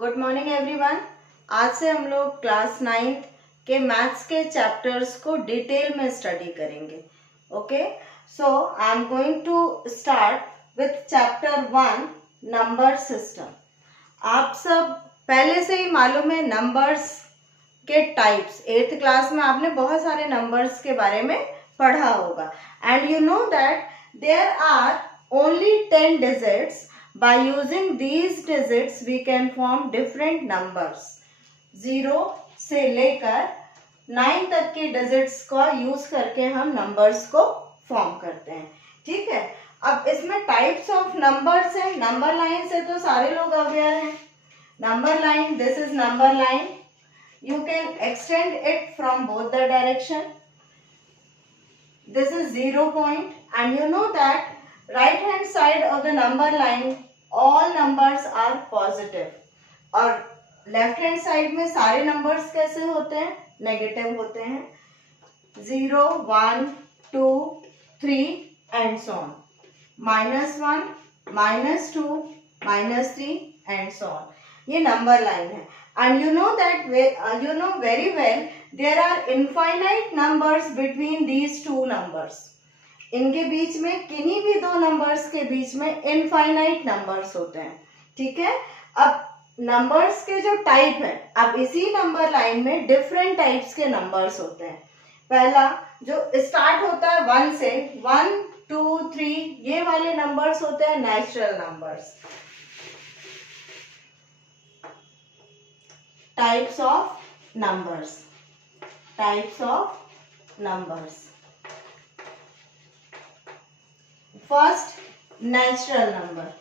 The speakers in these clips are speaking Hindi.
Good morning everyone. आज से हम लोग क्लास 9th के मैथ्स के चैप्टर्स को डिटेल में स्टडी करेंगे। Okay, so I am going to start with chapter 1 number system. आप सब पहले से ही मालूम है नंबर्स के टाइप्स। 8th क्लास में आपने बहुत सारे नंबर्स के बारे में पढ़ा होगा and you know that there are only 10 digits. By using these digits we can form different numbers. 0 से लेकर 9 तक के डिजिट्स का यूज करके हम नंबर्स को फॉर्म करते हैं। ठीक है, अब इसमें टाइप्स ऑफ नंबर्स हैं। नंबर लाइन से तो सारे लोग अवेयर हैं। Number line, this is number line. You can extend it from both the direction. This is 0 point and you know that right hand side of the number line all numbers are positive और left hand side में सारे numbers कैसे होते हैं? नेगेटिव होते हैं। 0, 1, 2, 3 and so on. -1, -2, -3 and so on. ये नंबर लाइन है and you know that you know very well there are infinite numbers between these two numbers. इनके बीच में किन्हीं भी दो नंबर्स के बीच में इनफाइनाइट नंबर्स होते हैं। ठीक है, अब नंबर्स के जो टाइप है, अब इसी नंबर लाइन में डिफरेंट टाइप्स के नंबर्स होते हैं। पहला जो स्टार्ट होता है 1 से, 1, 2, 3 ये वाले नंबर्स होते हैं natural numbers. Types of numbers, types of numbers. First natural number.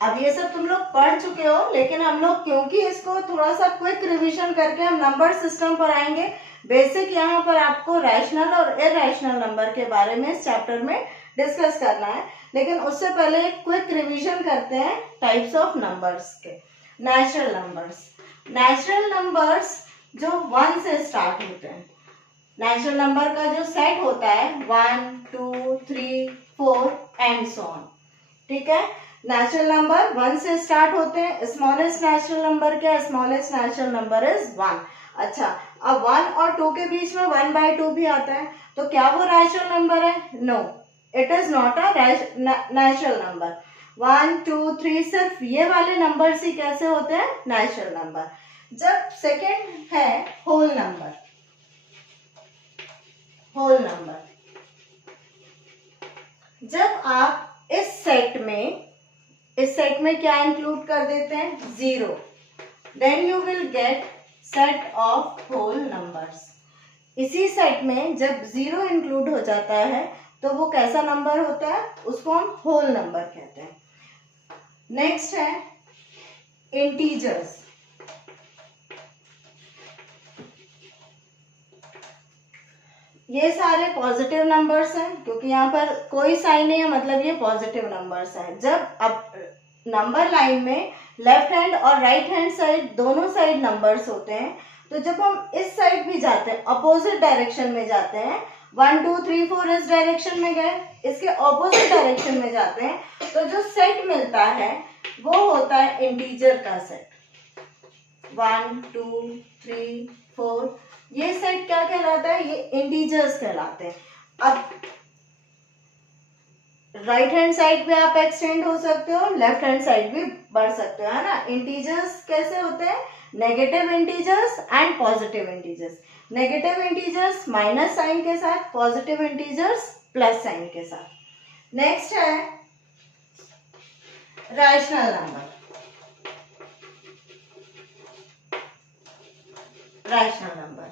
अब ये सब तुम लोग पढ़ चुके हो, लेकिन हम लोग क्योंकि इसको थोड़ा सा क्विक रिवीजन करके हम नंबर सिस्टम पर आएंगे। बेसिक यहाँ पर आपको रैशनल और इरैशनल नंबर के बारे में इस चैप्टर में डिस्कस करना है, लेकिन उससे पहले एक क्विक रिवीजन करते हैं टाइप्स ऑफ नंबर्स के। नेचुरल नंबर्स, नेचुरल नंबर्स जो 1 से स्टार्ट होते हैं। नेचुरल नंबर का जो सेट होता है 1, 2, 3, 4 एंड सो ऑन। ठीक है, नेचुरल नंबर 1 से स्टार्ट होते हैं। स्मॉलेस्ट नेचुरल नंबर क्या है? Smallest natural number is 1। अच्छा, अब 1 और 2 के बीच में 1/2 भी आता है, तो क्या वो रैशनल नंबर है? No, it is not a natural number. 1, 2, 3 सिर्फ ये वाले नंबर ही कैसे होते हैं? Natural number. जब सेकेंड है होल नंबर। होल नंबर, जब आप इस सेट में क्या इंक्लूड कर देते हैं? 0, then you will get set of whole numbers. इसी सेट में जब 0 इंक्लूड हो जाता है तो वो कैसा नंबर होता है? उसको हम होल नंबर कहते हैं। नेक्स्ट है इंटीजर्स। ये सारे पॉजिटिव नंबर्स हैं, क्योंकि यहाँ पर कोई साइन नहीं है, मतलब ये पॉजिटिव नंबर्स हैं। जब अब नंबर लाइन में लेफ्ट हैंड और राइट हैंड साइड दोनों साइड नंबर्स होते हैं, तो जब हम इस साइड भी जाते हैं, अपोजिट डायरेक्शन में जाते हैं, 1, 2, 3, 4 इस डायरेक्शन में गए, इसके ऑपोजिट डायरेक्शन में जाते हैं, तो जो सेट मिलता है वो होता है इंटीजर का सेट। 1, 2, 3, 4 ये सेट क्या कहलाता है? ये इंटीजर्स कहलाते हैं। अब राइट हैंड साइड पे आप एक्सटेंड हो सकते हो, लेफ्ट हैंड साइड भी बढ़ सकते हो, है ना। इंटीजर्स कैसे होते हैं? Negative integers and positive integers. Negative integers minus sign के साथ, पॉजिटिव इंटीजर्स प्लस साइन के साथ। नेक्स्ट है rational number. Rational number,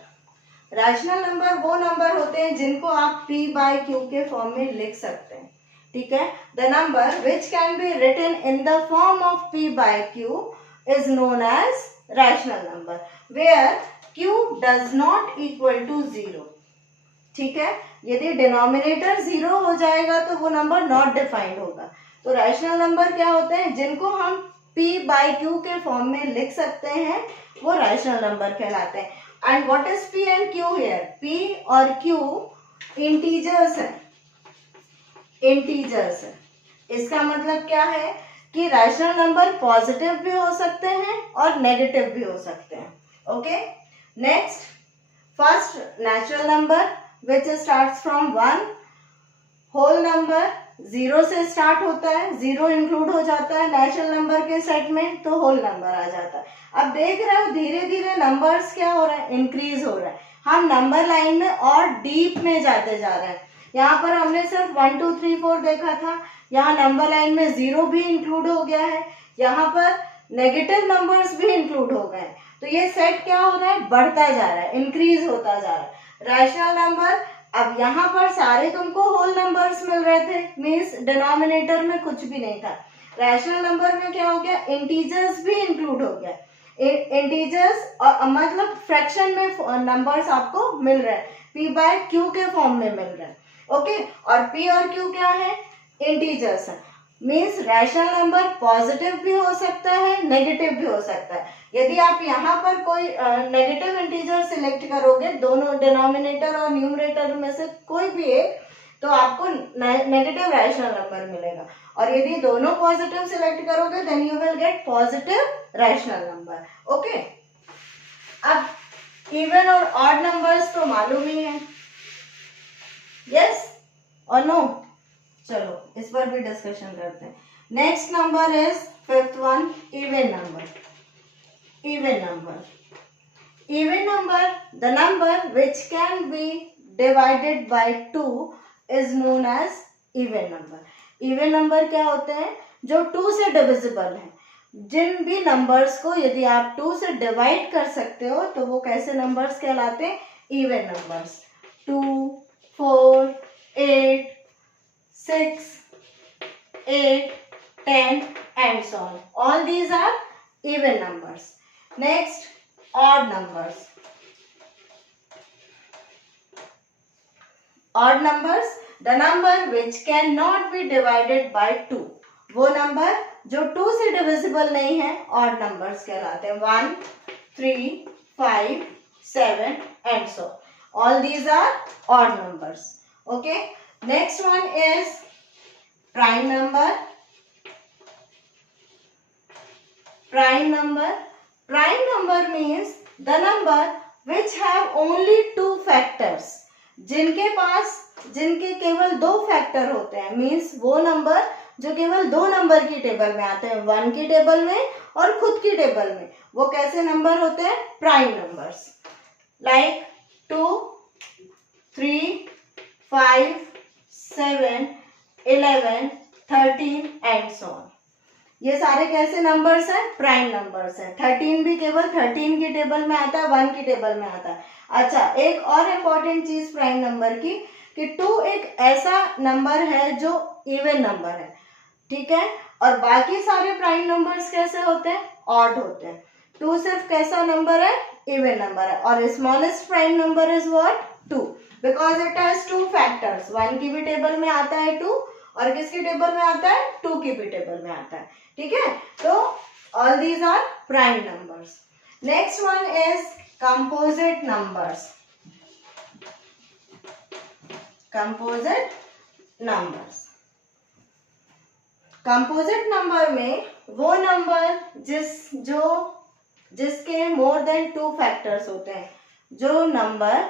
rational number वो नंबर होते हैं जिनको आप p/q के फॉर्म में लिख सकते हैं। ठीक है, the number which can be written in the form of p/q is known as rational number, where q does not equal to 0। ठीक है, यदि डिनोमिनेटर 0 हो जाएगा तो वो नंबर नॉट डिफाइंड होगा। तो रैशनल नंबर क्या होते हैं? जिनको हम p/q के फॉर्म में लिख सकते हैं, वो रैशनल नंबर कहलाते हैं। And what is p and q here? p और q इंटीजर्स है, इंटीजर्स है। इसका मतलब क्या है कि रैशनल नंबर पॉजिटिव भी हो सकते हैं और नेगेटिव भी हो सकते हैं. Okay, next, first natural number which starts from 1. Whole number 0 से स्टार्ट होता है, 0 इंक्लूड हो जाता है नेचुरल नंबर के सेट में, तो होल नंबर आ जाता है. अब देख रहे हो धीरे धीरे नंबर्स क्या हो रहा है, इंक्रीज हो रहा है. हम नंबर लाइन में और डीप में जाते जा रहे हैं. यहाँ पर हमने सिर्फ 1 2 3 4 देखा था, यहाँ नंबर लाइन में 0 भी इंक्लूड हो गया है, यहाँ पर नेगेटिव नंबर्स भी इंक्लूड हो गए. तो ये सेट क्या हो रहा है, बढ़ता जा रहा है, इंक्रीज होता जा रहा है. रैशनल नंबर, अब यहाँ पर सारे तुमको होल नंबर्स मिल रहे थे, मीन्स डिनोमिनेटर में कुछ भी नहीं था. रैशनल नंबर में क्या हो गया, इंटीजर्स भी इंक्लूड हो गया. इंटीजर्स मतलब फ्रैक्शन में नंबर्स आपको मिल रहे हैं, p बाय q के फॉर्म में मिल रहे हैं. ओके, और p और q क्या है, इंटीजर्स है. मीन्स रैशनल नंबर पॉजिटिव भी हो सकता है, नेगेटिव भी हो सकता है. यदि आप यहाँ पर कोई नेगेटिव इंटीजर सिलेक्ट करोगे, दोनों डिनोमिनेटर और न्यूमरेटर में से कोई भी एक, तो आपको नेगेटिव रैशनल नंबर मिलेगा. और यदि दोनों पॉजिटिव सिलेक्ट करोगे then you will get positive rational number. Okay, अब इवन और ऑड नंबर्स तो मालूम ही है, यस और नो. चलो इस पर भी डिस्कशन करते हैं. Next number is fifth one, even number. Even number, even number, the number which can be divided by 2 is known as even number. Even number क्या होते हैं, जो 2 से डिविजिबल है. जिन भी नंबर्स को यदि आप 2 से डिवाइड कर सकते हो तो वो कैसे नंबर्स कहलाते हैं, even numbers. 2, 4, 8, 6, 8, 10 and so on. All these are even numbers. Next, odd numbers. Odd numbers, the number which cannot be divided by 2. वो नंबर जो 2 से डिविजिबल नहीं है, odd numbers कहलाते हैं. 1, 3, 5, 7 and so. All these are odd numbers. Okay. Next one is prime number. Prime number. Prime number means the number which have only 2 factors. जिनके केवल 2 फैक्टर होते हैं, मीन्स वो नंबर जो केवल 2 नंबर की टेबल में आते हैं, 1 की टेबल में और खुद की टेबल में, वो कैसे नंबर होते हैं, prime numbers. Like 2, 3, 5, 7, 11, 13 and so on. ये सारे कैसे नंबर्स हैं, प्राइम नंबर्स हैं. 13 भी केवल 13 की टेबल में आता है, 1 की टेबल में आता है. अच्छा, एक और इम्पॉर्टेंट चीज प्राइम नंबर की, कि 2 एक ऐसा नंबर है जो इवन नंबर है, ठीक है. और बाकी सारे प्राइम नंबर्स कैसे होते हैं, ऑड होते हैं. 2 सिर्फ कैसा नंबर है, इवन नंबर है. और smallest prime number is what, 2, because it has 2 factors. 1 की भी टेबल में आता है 2, और किसकी टेबल में आता है, 2 की भी टेबल में आता है, ठीक है. तो all these are prime numbers. Next one is composite numbers. Composite numbers, composite number में वो नंबर जिसके मोर देन 2 फैक्टर्स होते हैं. जो नंबर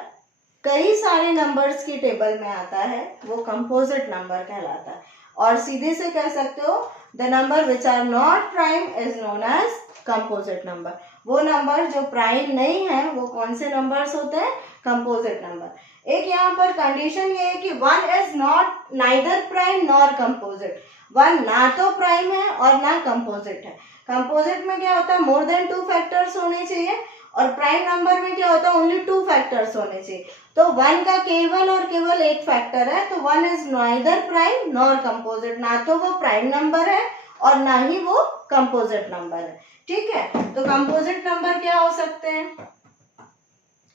कई सारे नंबर्स की टेबल में आता है वो कंपोजिट नंबर कहलाता है. और सीधे से कह सकते हो the number which are not prime is known as composite number. वो नंबर जो प्राइम नहीं है वो कौन से नंबर्स होते हैं, कंपोजिट नंबर. एक यहाँ पर कंडीशन ये है कि 1 is not neither prime nor composite. 1 ना तो प्राइम है और ना कंपोजिट है. कंपोजिट में क्या होता है, मोर देन 2 फैक्टर्स होने चाहिए, और प्राइम नंबर में क्या होता है, ओनली 2 फैक्टर्स होने चाहिए. तो 1 का केवल और केवल एक फैक्टर है, तो 1 is neither prime nor composite. ना तो वो प्राइम नंबर है और ना ही वो कंपोजिट नंबर है, ठीक है. तो कंपोजिट नंबर क्या हो सकते हैं,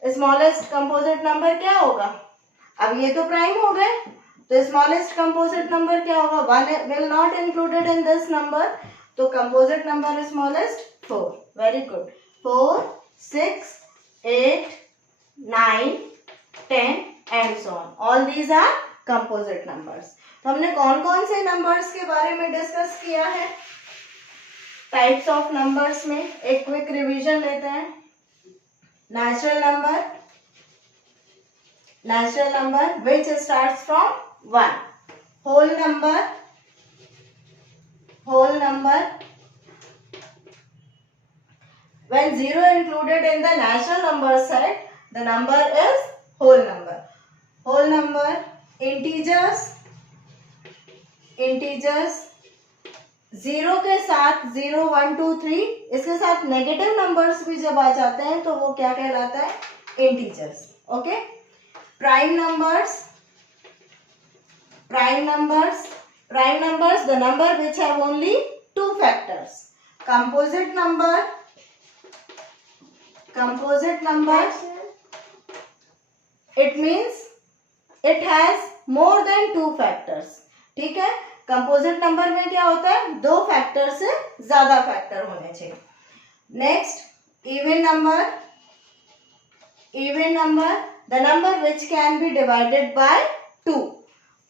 स्मॉलेस्ट कंपोजिट नंबर क्या होगा. अब ये तो प्राइम हो गए, तो स्मॉलेस्ट कंपोजिट नंबर क्या होगा, 1 will not included in this number. तो composite number smallest 4. Very good. 4, 6, 8, 9, 10 and so on. All these are composite numbers. तो हमने कौन कौन से नंबर्स के बारे में डिस्कस किया है, टाइप्स ऑफ नंबर्स में एक क्विक रिवीजन लेते हैं. Natural number which starts from 1. Whole number when 0 included in the natural number set, the number is whole number. Whole number, integers 0 के साथ 0, 1, 2, 3, इसके साथ नेगेटिव नंबर्स भी जब आ जाते हैं तो वो क्या कहलाता है? Integers. Okay. Prime numbers, the number which have only 2 factors. Composite number, it means it has more than 2 factors. ठीक है. कंपोजिट नंबर में क्या होता है? 2 फैक्टर से ज्यादा फैक्टर होने चाहिए. Next, even number, the number which can be divided by 2.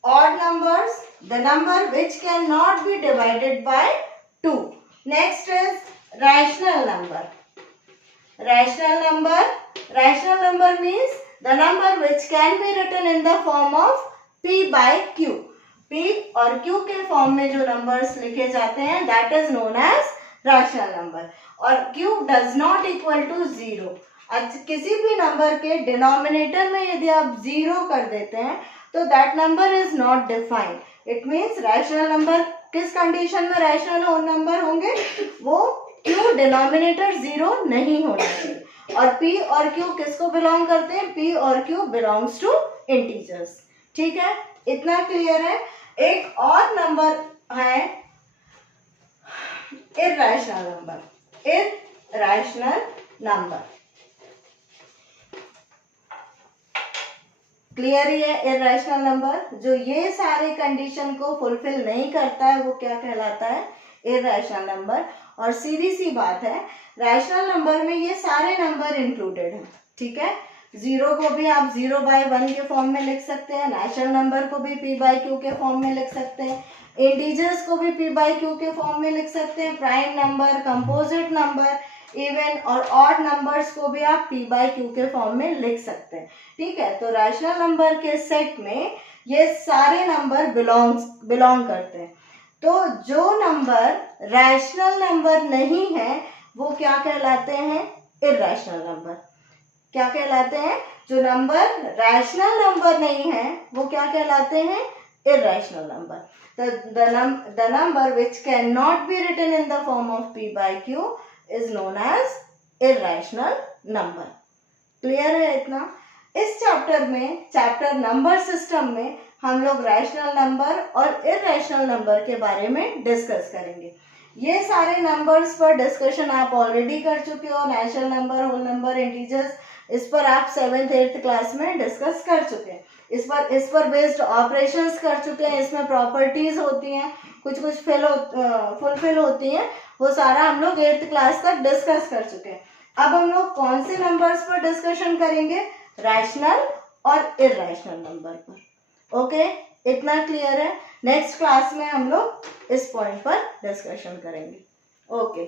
Odd numbers, the number which cannot be divided by 2. Next is rational number. Rational number means the number which can be written in the form of p by q. p और q के फॉर्म में जो नंबर्स लिखे जाते हैं that is known as rational number. और q does not equal to 0. किसी भी नंबर के डिनोमिनेटर में यदि आप 0 कर देते हैं तो that number is not defined. It means rational number किस कंडीशन में रैशनल नंबर होंगे? वो q डिनोमिनेटर 0 नहीं होना चाहिए. और p और q किसको बिलोंग करते हैं? p और q बिलोंग्स टू इंटीजर्स. ठीक है, इतना क्लियर है. एक और नंबर है इररेशनल नंबर. क्लियर ही है. इररेशनल नंबर जो ये सारे कंडीशन को फुलफिल नहीं करता है वो क्या कहलाता है? Irrational number. और सीधी सी बात है, रैशनल नंबर में ये सारे नंबर इंक्लूडेड हैं. ठीक है. 0 को भी आप 0/1 के फॉर्म में लिख सकते हैं. नेचुरल नंबर को भी p/q के फॉर्म में लिख सकते हैं. इंटीजर्स को भी p/q के फॉर्म में लिख सकते हैं. Prime number, composite number, even और ऑड नंबर्स को भी आप p/q के फॉर्म में लिख सकते हैं. ठीक है. तो रैशनल नंबर के सेट में ये सारे नंबर बिलोंग करते हैं. तो जो नंबर रैशनल नंबर नहीं है वो क्या कहलाते हैं? Irrational number. क्या कहलाते हैं? जो नंबर रैशनल नंबर नहीं है वो क्या कहलाते हैं? Irrational number. The number which cannot be written in the form of p/q is known as irrational number. Clear है इतना? इस चैप्टर नंबर सिस्टम में हम लोग रैशनल नंबर और इररेशनल नंबर के बारे में डिस्कस करेंगे. ये सारे नंबर्स पर डिस्कशन आप ऑलरेडी कर चुके हो. Natural number, whole number, integers, इस पर आप 7th 8th क्लास में डिस्कस कर चुके हैं. इस पर बेस्ड ऑपरेशंस कर चुके हैं. इसमें प्रॉपर्टीज होती हैं, कुछ फुलफिल होती हैं. वो सारा हम लोग 8th क्लास तक डिस्कस कर चुके हैं. अब हम लोग कौन से नंबर्स पर डिस्कशन करेंगे? रैशनल और इररेशनल नंबर पर. ओके, इतना क्लियर है. नेक्स्ट क्लास में हम लोग इस पॉइंट पर डिस्कशन करेंगे. ओके.